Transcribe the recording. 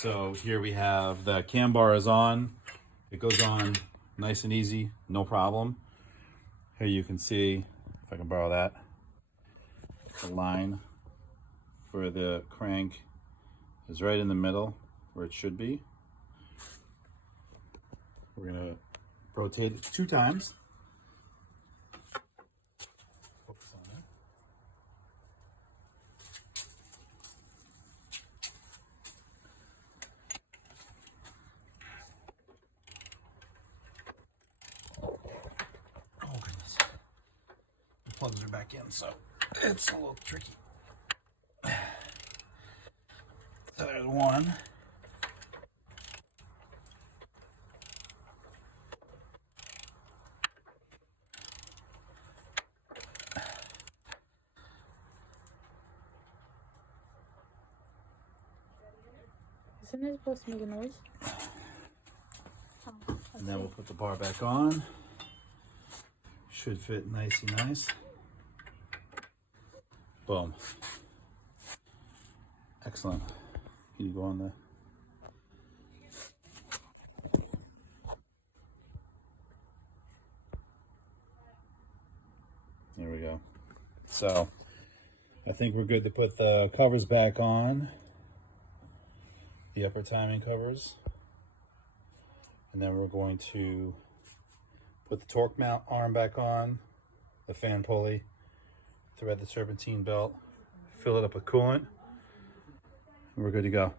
So here we have the cam bar is on. It goes on nice and easy, no problem. Here you can see, if I can borrow that, the line for the crank is right in the middle where it should be. We're gonna rotate it 2 times. Focus on that. Oh goodness. The plugs are back in, so it's a little tricky. So there's one. Isn't it supposed to make a noise? And then we'll put the bar back on. Should fit nicey nice. Boom. Excellent. Can you go on the... There we go. So, I think we're good to put the covers back on. The upper timing covers. And then we're going to put the torque mount arm back on, the fan pulley, thread the serpentine belt, fill it up with coolant, and we're good to go.